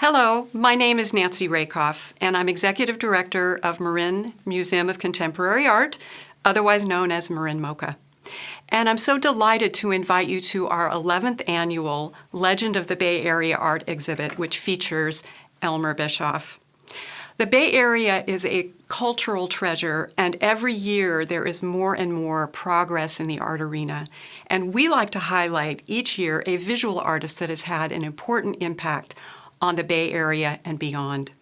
Hello, my name is Nancy Rakoff, and I'm Executive Director of Marin Museum of Contemporary Art, otherwise known as Marin MoCA. And I'm so delighted to invite you to our 11th annual Legend of the Bay Area art exhibit, which features Elmer Bischoff. The Bay Area is a cultural treasure, and every year there is more and more progress in the art arena. And we like to highlight each year a visual artist that has had an important impact on the Bay Area and beyond.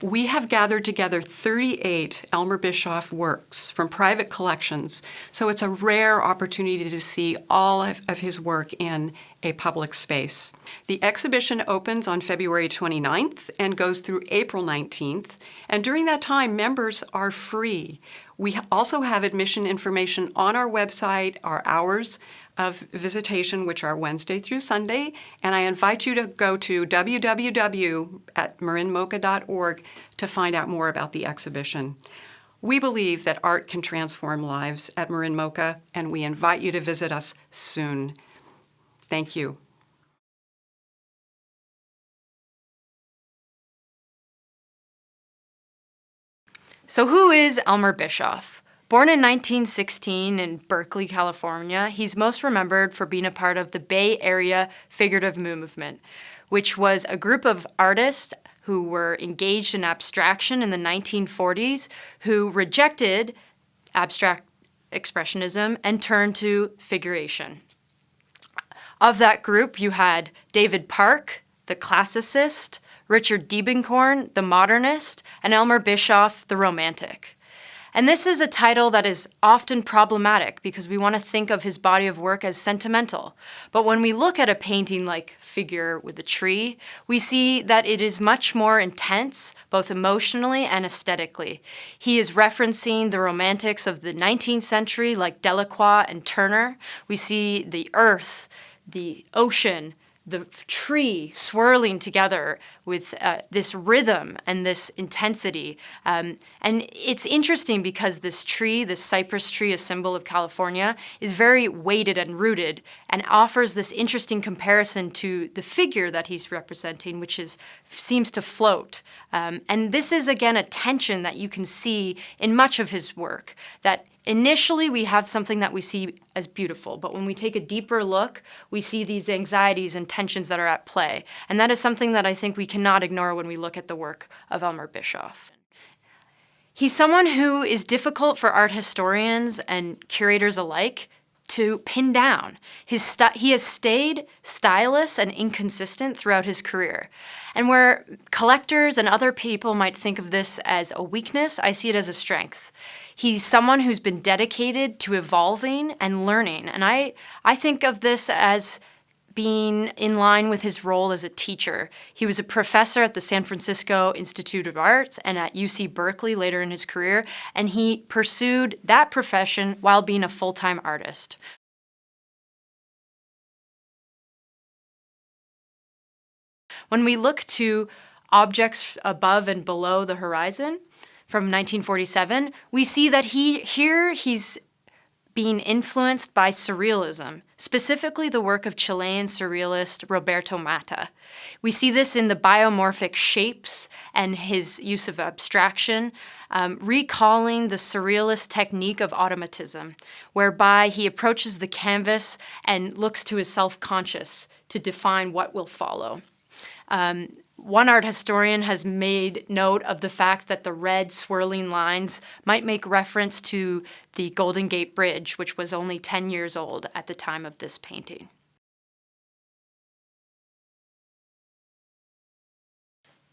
We have gathered together 38 Elmer Bischoff works from private collections, so it's a rare opportunity to see all of his work in a public space. The exhibition opens on February 29th and goes through April 19th, and during that time, members are free. We also have admission information on our website, our hours of visitation, which are Wednesday through Sunday, and I invite you to go to www.marinmoca.org to find out more about the exhibition. We believe that art can transform lives at Marin MoCA, and we invite you to visit us soon. Thank you. So who is Elmer Bischoff? Born in 1916 in Berkeley, California, he's most remembered for being a part of the Bay Area figurative movement, which was a group of artists who were engaged in abstraction in the 1940s, who rejected abstract expressionism and turned to figuration. Of that group, you had David Park, the classicist, Richard Diebenkorn, the modernist, and Elmer Bischoff, the romantic. And this is a title that is often problematic because we want to think of his body of work as sentimental. But when we look at a painting like Figure with a Tree, we see that it is much more intense, both emotionally and aesthetically. He is referencing the romantics of the 19th century like Delacroix and Turner. We see the earth, the ocean, the tree swirling together with this rhythm and this intensity. And it's interesting because this tree, this cypress tree, a symbol of California, is very weighted and rooted and offers this interesting comparison to the figure that he's representing, which seems to float. And this is, again, a tension that you can see in much of his work, that initially, we have something that we see as beautiful, but when we take a deeper look, we see these anxieties and tensions that are at play. And that is something that I think we cannot ignore when we look at the work of Elmer Bischoff. He's someone who is difficult for art historians and curators alike to pin down. He has stayed stylist and inconsistent throughout his career. And where collectors and other people might think of this as a weakness, I see it as a strength. He's someone who's been dedicated to evolving and learning. And I think of this as being in line with his role as a teacher. He was a professor at the San Francisco Institute of Arts and at UC Berkeley later in his career, and he pursued that profession while being a full-time artist. When we look to objects above and below the horizon from 1947, we see that he's being influenced by surrealism, specifically the work of Chilean surrealist Roberto Matta. We see this in the biomorphic shapes and his use of abstraction, recalling the surrealist technique of automatism, whereby he approaches the canvas and looks to his self-conscious to define what will follow. One art historian has made note of the fact that the red swirling lines might make reference to the Golden Gate Bridge, which was only 10 years old at the time of this painting.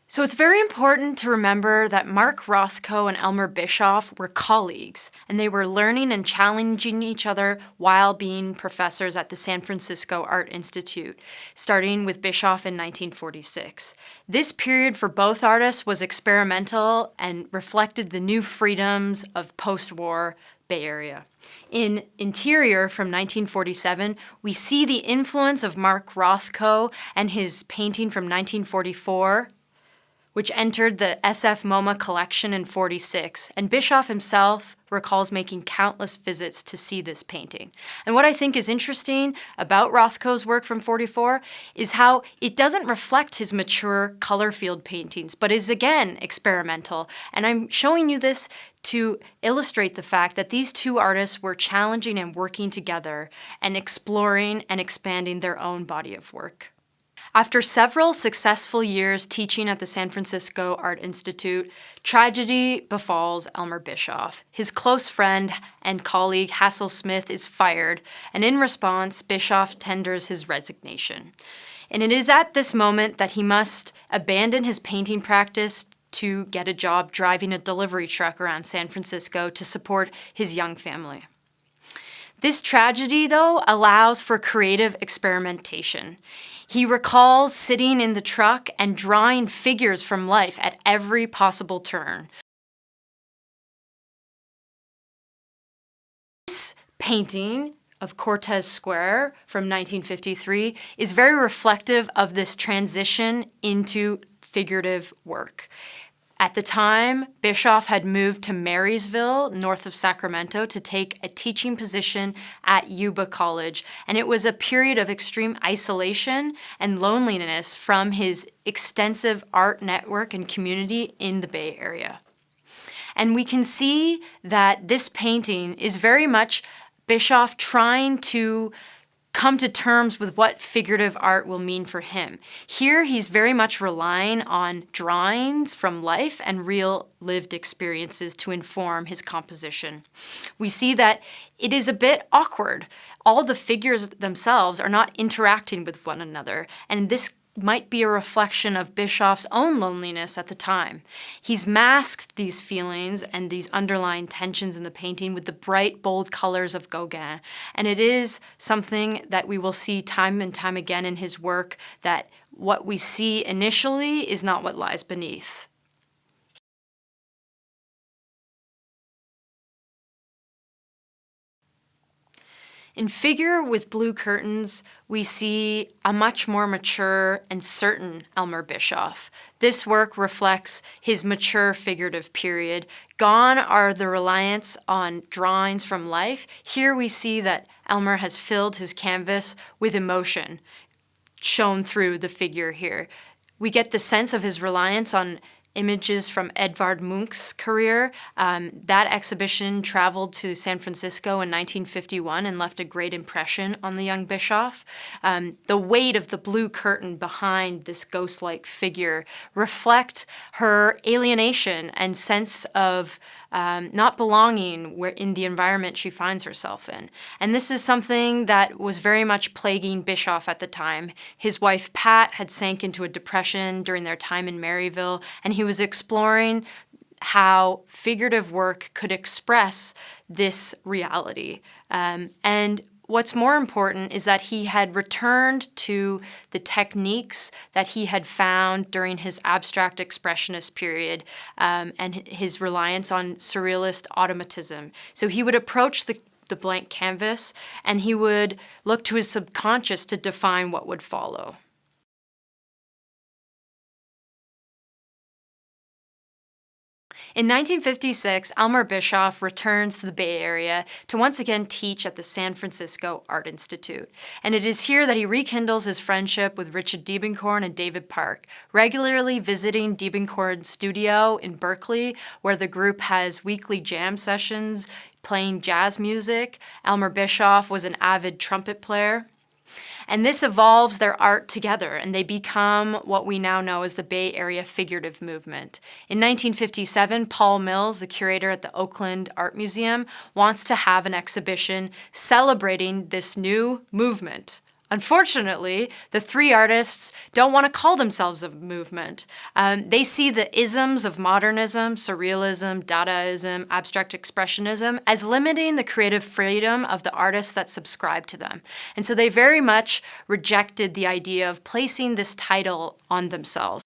So it's very important to remember that Mark Rothko and Elmer Bischoff were colleagues, and they were learning and challenging each other while being professors at the San Francisco Art Institute, starting with Bischoff in 1946. This period for both artists was experimental and reflected the new freedoms of post-war Bay Area. In Interior from 1947, we see the influence of Mark Rothko and his painting from 1944, which entered the SF MoMA collection in '46, and Bischoff himself recalls making countless visits to see this painting. And what I think is interesting about Rothko's work from '44 is how it doesn't reflect his mature color field paintings, but is again experimental. And I'm showing you this to illustrate the fact that these two artists were challenging and working together and exploring and expanding their own body of work. After several successful years teaching at the San Francisco Art Institute, tragedy befalls Elmer Bischoff. His close friend and colleague Hassel Smith is fired, and in response, Bischoff tenders his resignation. And it is at this moment that he must abandon his painting practice to get a job driving a delivery truck around San Francisco to support his young family. This tragedy, though, allows for creative experimentation. He recalls sitting in the truck and drawing figures from life at every possible turn. This painting of Cortez Square from 1953 is very reflective of this transition into figurative work. At the time, Bischoff had moved to Marysville, north of Sacramento, to take a teaching position at Yuba College, and it was a period of extreme isolation and loneliness from his extensive art network and community in the Bay Area. And we can see that this painting is very much Bischoff trying to come to terms with what figurative art will mean for him. Here, he's very much relying on drawings from life and real lived experiences to inform his composition. We see that it is a bit awkward. All the figures themselves are not interacting with one another, and this might be a reflection of Bischoff's own loneliness at the time. He's masked these feelings and these underlying tensions in the painting with the bright, bold colors of Gauguin. And it is something that we will see time and time again in his work, that what we see initially is not what lies beneath. In Figure with Blue Curtains, we see a much more mature and certain Elmer Bischoff. This work reflects his mature figurative period. Gone are the reliance on drawings from life. Here we see that Elmer has filled his canvas with emotion, shown through the figure here. We get the sense of his reliance on images from Edvard Munch's career. That exhibition traveled to San Francisco in 1951 and left a great impression on the young Bischoff. The weight of the blue curtain behind this ghost-like figure reflect her alienation and sense of not belonging in the environment she finds herself in. And this is something that was very much plaguing Bischoff at the time. His wife Pat had sank into a depression during their time in Maryville, and he was exploring how figurative work could express this reality. And what's more important is that he had returned to the techniques that he had found during his abstract expressionist period and his reliance on surrealist automatism. So he would approach the blank canvas and he would look to his subconscious to define what would follow. In 1956, Elmer Bischoff returns to the Bay Area to once again teach at the San Francisco Art Institute. And it is here that he rekindles his friendship with Richard Diebenkorn and David Park, regularly visiting Diebenkorn's studio in Berkeley, where the group has weekly jam sessions, playing jazz music. Elmer Bischoff was an avid trumpet player. And this evolves their art together, and they become what we now know as the Bay Area figurative movement. In 1957, Paul Mills, the curator at the Oakland Art Museum, wants to have an exhibition celebrating this new movement. Unfortunately, the three artists don't want to call themselves a movement. They see the isms of modernism, surrealism, Dadaism, abstract expressionism as limiting the creative freedom of the artists that subscribe to them. And so they very much rejected the idea of placing this title on themselves.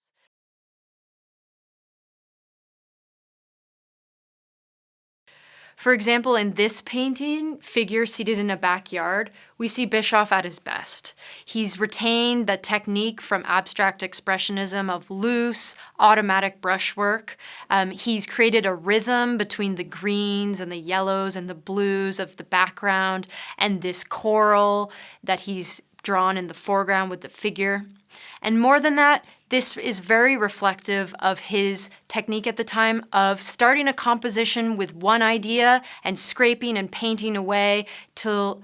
For example, in this painting, Figure Seated in a Backyard, we see Bischoff at his best. He's retained the technique from abstract expressionism of loose, automatic brushwork. He's created a rhythm between the greens and the yellows and the blues of the background and this coral that he's drawn in the foreground with the figure. And more than that, this is very reflective of his technique at the time of starting a composition with one idea and scraping and painting away till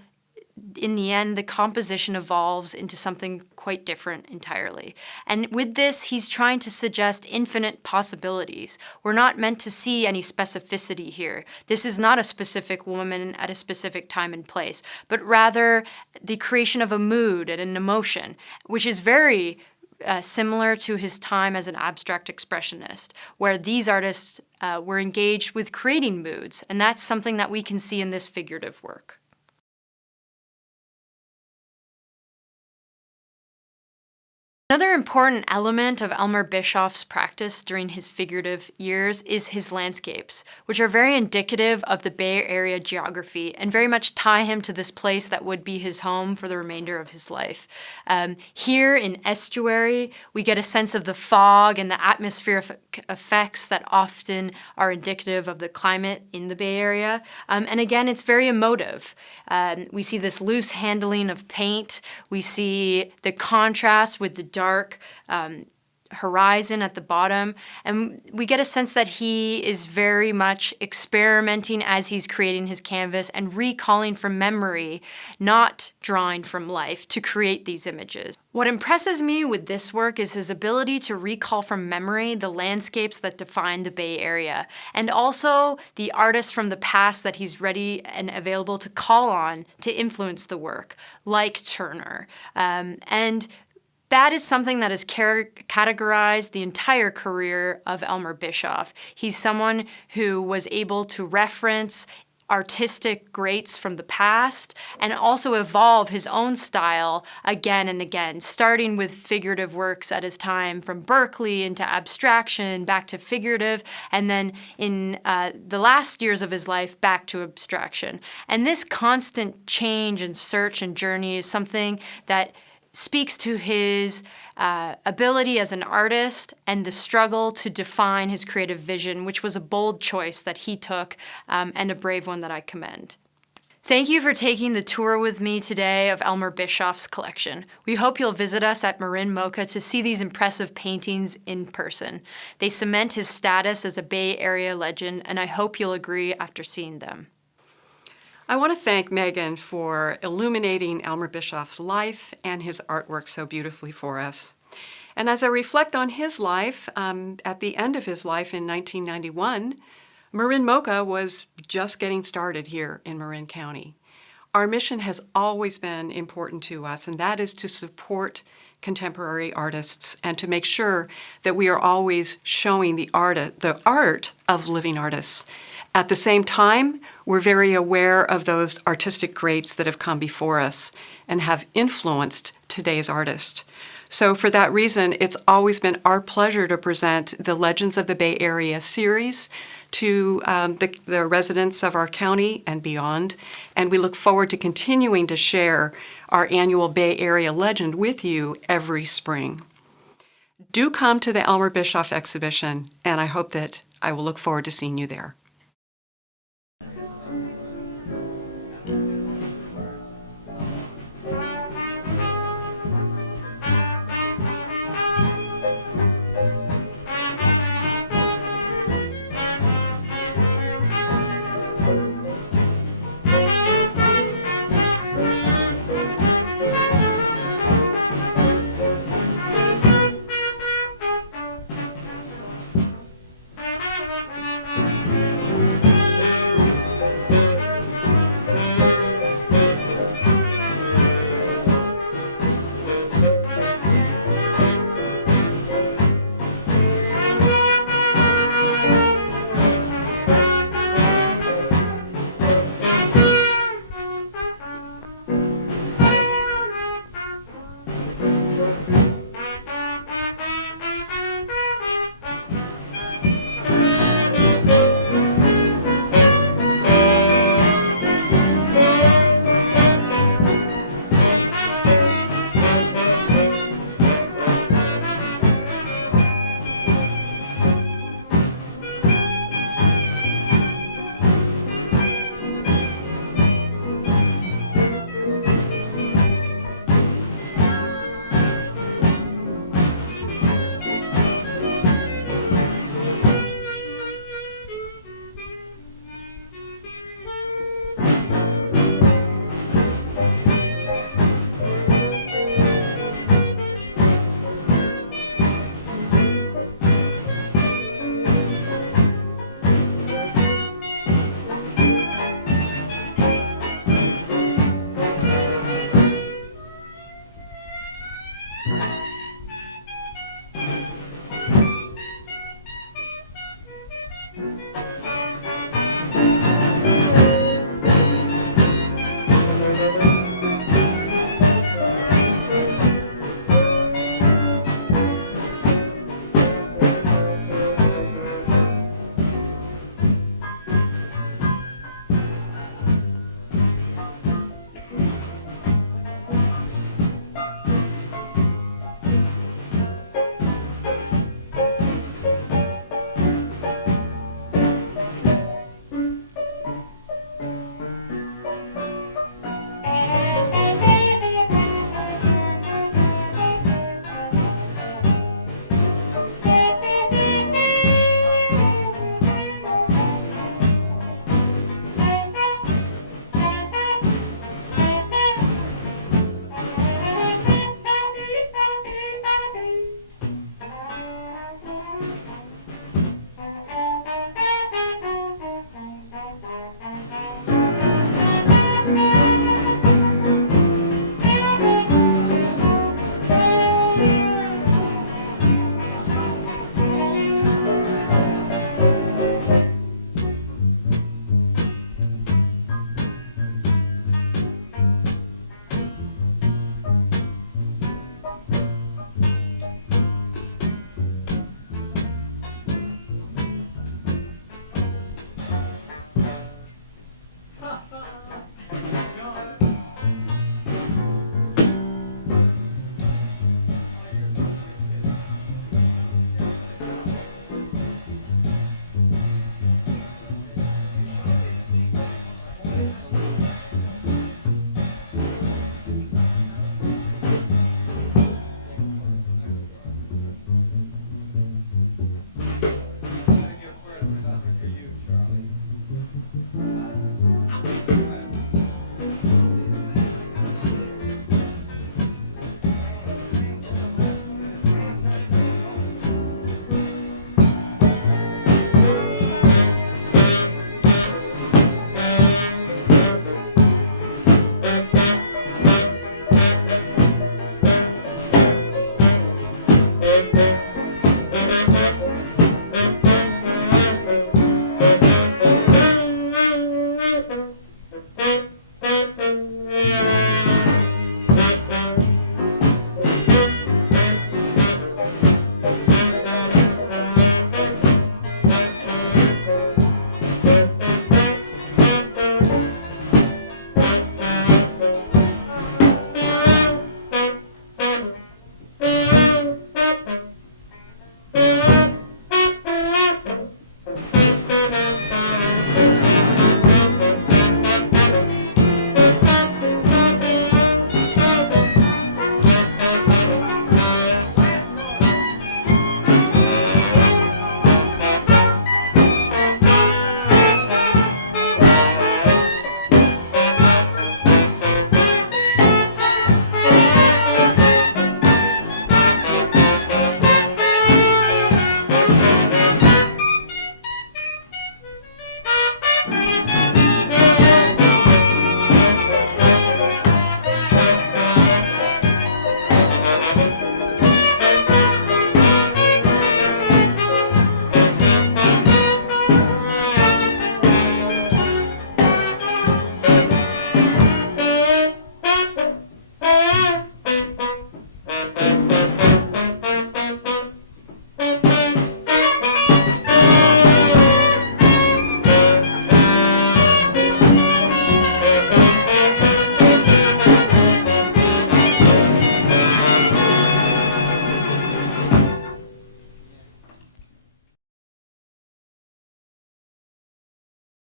in the end the composition evolves into something quite different entirely. And with this, he's trying to suggest infinite possibilities. We're not meant to see any specificity here. This is not a specific woman at a specific time and place, but rather the creation of a mood and an emotion, which is very similar to his time as an abstract expressionist, where these artists were engaged with creating moods, and that's something that we can see in this figurative work. Another important element of Elmer Bischoff's practice during his figurative years is his landscapes, which are very indicative of the Bay Area geography and very much tie him to this place that would be his home for the remainder of his life. Here in Estuary, we get a sense of the fog and the atmospheric effects that often are indicative of the climate in the Bay Area. And again, it's very emotive. We see this loose handling of paint. We see the contrast with the dark horizon at the bottom, and we get a sense that he is very much experimenting as he's creating his canvas and recalling from memory, not drawing from life, to create these images. What impresses me with this work is his ability to recall from memory the landscapes that define the Bay Area, and also the artists from the past that he's ready and available to call on to influence the work, like Turner. And that is something that has categorized the entire career of Elmer Bischoff. He's someone who was able to reference artistic greats from the past and also evolve his own style again and again, starting with figurative works at his time from Berkeley into abstraction, back to figurative, and then in the last years of his life, back to abstraction. And this constant change and search and journey is something that speaks to his ability as an artist and the struggle to define his creative vision, which was a bold choice that he took and a brave one that I commend. Thank you for taking the tour with me today of Elmer Bischoff's collection. We hope you'll visit us at Marin MoCA to see these impressive paintings in person. They cement his status as a Bay Area legend, and I hope you'll agree after seeing them. I want to thank Megan for illuminating Elmer Bischoff's life and his artwork so beautifully for us. And as I reflect on his life, at the end of his life in 1991, Marin MoCA was just getting started here in Marin County. Our mission has always been important to us, and that is to support contemporary artists and to make sure that we are always showing the art of living artists. At the same time, we're very aware of those artistic greats that have come before us and have influenced today's artists. So for that reason, it's always been our pleasure to present the Legends of the Bay Area series to the residents of our county and beyond. And we look forward to continuing to share our annual Bay Area Legend with you every spring. Do come to the Elmer Bischoff exhibition, and I hope that I will look forward to seeing you there.